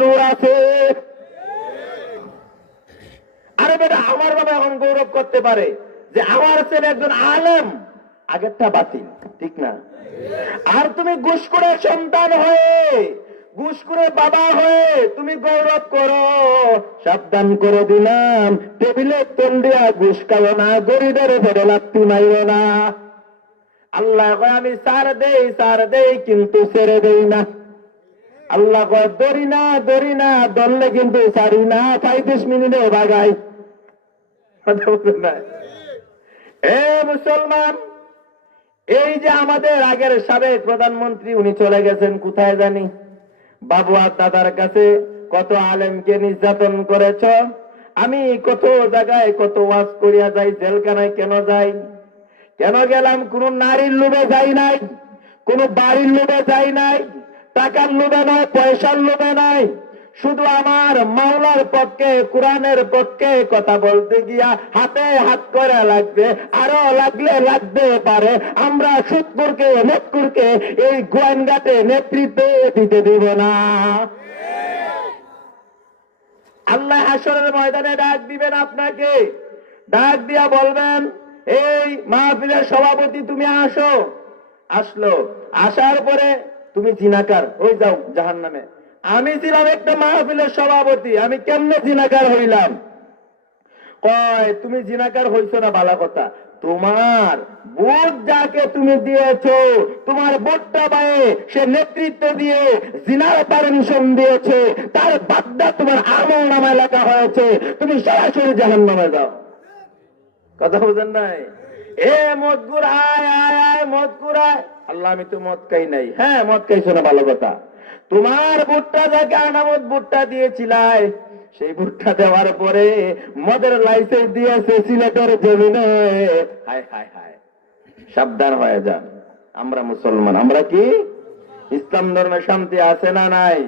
নূর আছে। আরে বেটা, আমার বাবা এখন গৌরব করতে পারে যে আমার ছেলে একজন আলেম, আগেরটা বাতিল, ঠিক না? আর তুমি ঘুষখোরের সন্তান হয়ে, ঘুষখোরের বাবা হয়ে তুমি গৌরব করো, সাবধান করে দিলাম, টেবিলের তন্ডিয়া ঘুষ খাও না, গরিবের উপরে লাত্তি মাইও না। আল্লাহ কয় আমি সার দেই কিন্তু ছেড়ে দেই না। আল্লাহ কয় দড়ি না ধরলে কিন্তু সারি না, 35 মিনিটে বাগাই। কথা বলেন না? এ মুসলমান, এই যে আমাদের আগের সাবেক প্রধানমন্ত্রী, উনি চলে গেছেন কোথায় জানি, বাবু আর দাদার কাছে। কত আলেমকে নির্যাতন করেছ। আমি কত জায়গায় কত ওয়াজ করিয়া যাই, জেলখানায় কেন যাই? কেন গেলাম? কোন নারীর লোভে যাই নাই, কোন বাড়ির লোভে যাই নাই, টাকার লোভে নয়, পয়সার লোভে নাই, শুধু আমার মাওলার পক্ষে, কোরআনের পক্ষে কথা বলতে গিয়া হাতে হাত করে লাগবে, আরো লাগলে লাগতে পারে। আমরা সুৎকুরকে মৎকুরকে এই গোয়েন্দাতে নেতৃত্ব দিতে দিব না। আল্লাহ হাসরের ময়দানে ডাক দিবেন আপনাকে, ডাক দিয়া বলবেন, এই মাহফিলের সভাপতি তুমি আসো। আসলো, আসার পরে তুমি জিনাকার, ওই যাও জাহান্নামে। আমি ছিলাম একটা মাহফিলের সভাপতি, আমি কেমনে জিনাকার হইলাম? কয় তুমি জিনাকার হইছো না, ভালো কথা, তোমার ভোট যাকে তুমি দিয়েছো, তোমার ভোটটা পায়ে সে নেতৃত্ব দিয়ে জিনার পারমিশন দিয়েছে, তার বাদদা তোমার আমল নামায় লেখা হয়েছে, তুমি সরাসরি জাহান্নামে যাও। কথা বুঝেন নাই? এ মদগুর আয় আয় আয়, মদগুর আয়। আল্লাহ আমি তো মদ খাই নাই। হ্যাঁ, মদ খাইছো না, ভালো কথা। তোমার ভুট্টা যাকে আনামত ভুট্টা দিয়েছিলাই, সেই ভুট্টা দেওয়ার পরে মদের লাইসেন্স দিয়েছে সিলেটের জমিনে। হায় হায় হায়, সাবধান হয়ে যান। আমরা মুসলমান, আমরা কি? ইসলাম ধর্মে শান্তি আছে না নাই?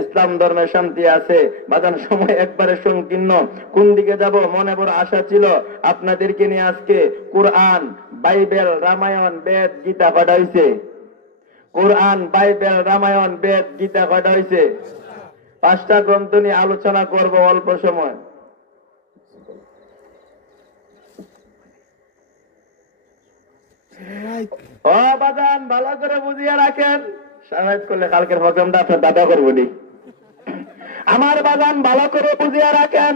ইসলাম ধর্মে শান্তি আছে। বাজান সময় একবারে সংকীর্ণ, কোন দিকে যাব? মনে বড় আশা ছিল আপনাদেরকে নিয়ে আজকে কোরআন, বাইবেল, রামায়ণ, বেদ, গীতা কয়টা হইছে? কোরআন, বাইবেল, রামায়ণ, বেদ, গীতা কয়টা হইছে? 5টা গ্রন্থ নিয়ে আলোচনা করব অল্প সময়। ও বাজান, ভালো করে বুঝিয়ে রাখেন, সাহায্য করলে কালকের প্রোগ্রামটা আপনার দাদা করবো নি। আমার বাজান ভালো করে বুঝিয়ে রাখেন,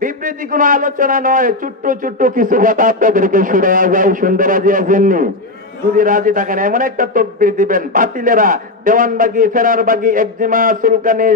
বিবৃতি কোনো আলোচনা নয়, ছোট্ট ছোট্ট কিছু কথা আপনাদেরকে শুনে যায়। শুনতে রাজি আছেননি? যদি রাজি থাকেন এমন একটা তকবীর দিবেন, বাতিলেরা দেওয়ানবাগি, ফেরারবাগি, একজিমা, সুলকানি,